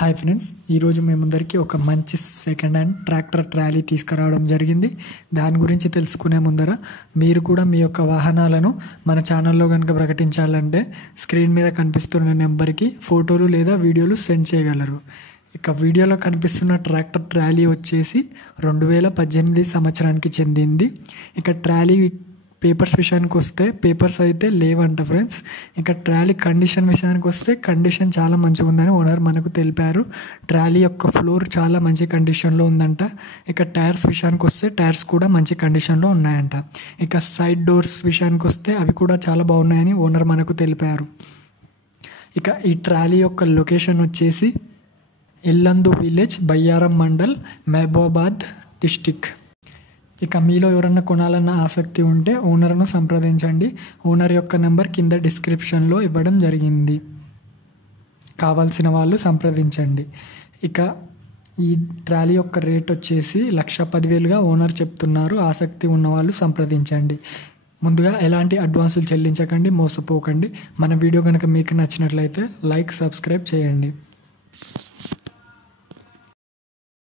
Hi friends, ఈరోజు మీ ముందరికి ఒక మంచి సెకండ్ హ్యాండ్ ట్రాక్టర్ ట్రాలీ తీసుకురావడం జరిగింది. దాని గురించి తెలుసుకునే ముందర మీరు కూడా మీ యొక్క వాహనాలను మన ఛానల్లో కనుక ప్రకటించాలంటే స్క్రీన్ మీద కనిపిస్తున్న నెంబర్కి ఫోటోలు లేదా వీడియోలు సెండ్ చేయగలరు. ఇక వీడియోలో కనిపిస్తున్న ట్రాక్టర్ ట్రాలీ వచ్చేసి 2018 సంవత్సరానికి చెందింది. ఇక ట్రాలీ పేపర్స్ విషయానికి వస్తే పేపర్స్ అయితే లేవంట ఫ్రెండ్స్. ఇంకా ట్రాలీ కండిషన్ విషయానికి వస్తే కండిషన్ చాలా మంచిగా ఉందని ఓనర్ మనకు తెలిపారు. ట్రాలీ యొక్క ఫ్లోర్ చాలా మంచి కండిషన్లో ఉందంట. ఇక టైర్స్ విషయానికి వస్తే టైర్స్ కూడా మంచి కండిషన్లో ఉన్నాయంట. ఇక సైడ్ డోర్స్ విషయానికి వస్తే అవి కూడా చాలా బాగున్నాయని ఓనర్ మనకు తెలిపారు. ఇక ఈ ట్రాలీ యొక్క లొకేషన్ వచ్చేసి ఎల్లందు విలేజ్, బయ్యారం మండల్, మహబూబాబాద్ డిస్టిక్. ఇక మీలో ఎవరన్నా కొనాలన్న ఆసక్తి ఉంటే ఓనర్ను సంప్రదించండి. ఓనర్ యొక్క నెంబర్ కింద డిస్క్రిప్షన్లో ఇవ్వడం జరిగింది. కావాల్సిన వాళ్ళు సంప్రదించండి. ఇక ఈ ట్రాలీ యొక్క రేట్ వచ్చేసి 1,10,000గా ఓనర్ చెప్తున్నారు. ఆసక్తి ఉన్న వాళ్ళు సంప్రదించండి. ముందుగా ఎలాంటి అడ్వాన్సులు చెల్లించకండి, మోసపోకండి. మన వీడియో కనుక మీకు నచ్చినట్లయితే లైక్, సబ్స్క్రైబ్ చేయండి.